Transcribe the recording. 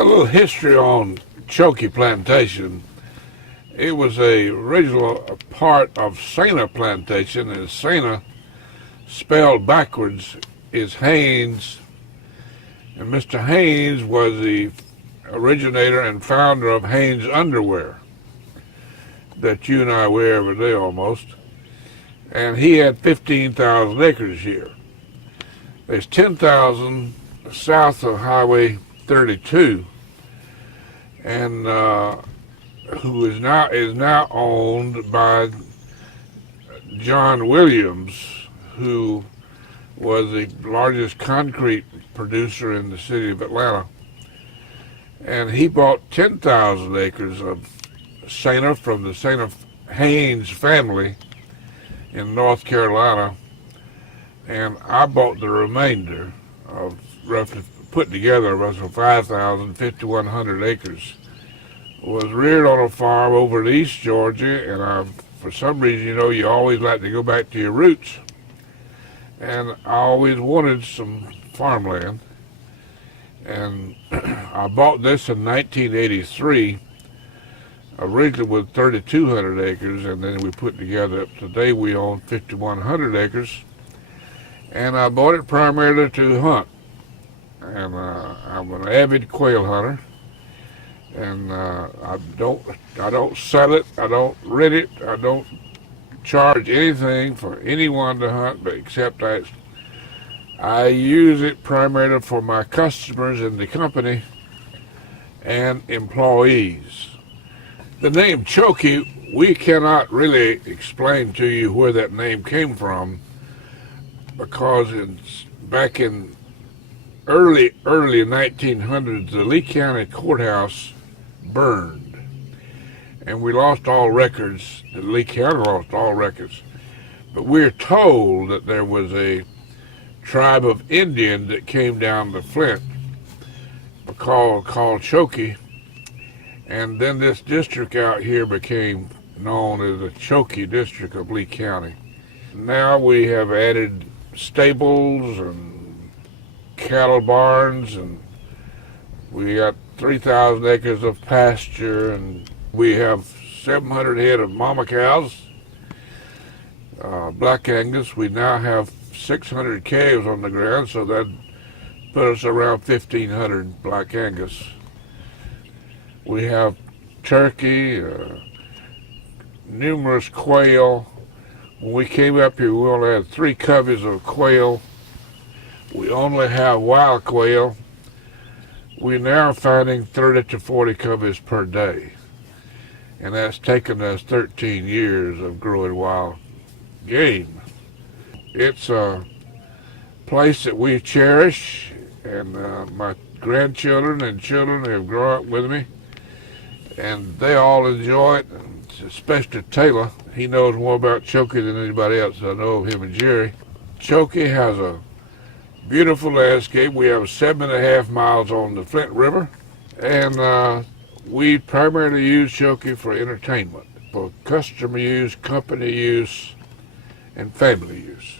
A little history on Chokee Plantation. It was a original part of Sana Plantation, and Sana, spelled backwards, is Haynes. And Mr. Haynes was the originator and founder of Haynes Underwear that you and I wear every day almost. And he had 15,000 acres here. There's 10,000 south of Highway 32, and who is now owned by John Williams, who was the largest concrete producer in the city of Atlanta. And he bought 10,000 acres of Sana from the Sana Haynes family in North Carolina, and I bought the remainder of roughly put together roughly 5,100 acres. Was reared on a farm over in East Georgia, and for some reason, you always like to go back to your roots, and I always wanted some farmland, and I bought this in 1983, originally with 3,200 acres, and then we put together, today we own 5,100 acres, and I bought it primarily to hunt. And I'm an avid quail hunter, and I don't sell it, I don't rent it, I don't charge anything for anyone to hunt, but except I use it primarily for my customers in the company and employees. The name Chokee, we cannot really explain to you where that name came from, because back in early 1900s, the Lee County Courthouse burned, and we lost all records. The Lee County lost all records. But we're told that there was a tribe of Indians that came down to Flint called Chokee, and then this district out here became known as the Chokee District of Lee County. Now we have added stables and cattle barns, and we got 3,000 acres of pasture, and we have 700 head of mama cows, black Angus. We now have 600 calves on the ground, so that put us around 1,500 black Angus. We have turkey, numerous quail. When we came up here, we only had 3 coveys of quail. We only have wild quail. We're now finding 30 to 40 coveys per day. And that's taken us 13 years of growing wild game. It's a place that we cherish, and my grandchildren and children have grown up with me, and they all enjoy it, especially Taylor. He knows more about Chokee than anybody else. I know him and Jerry. Chokee has a beautiful landscape. We have 7.5 miles on the Flint River, and we primarily use Chokee for entertainment, for customer use, company use, and family use.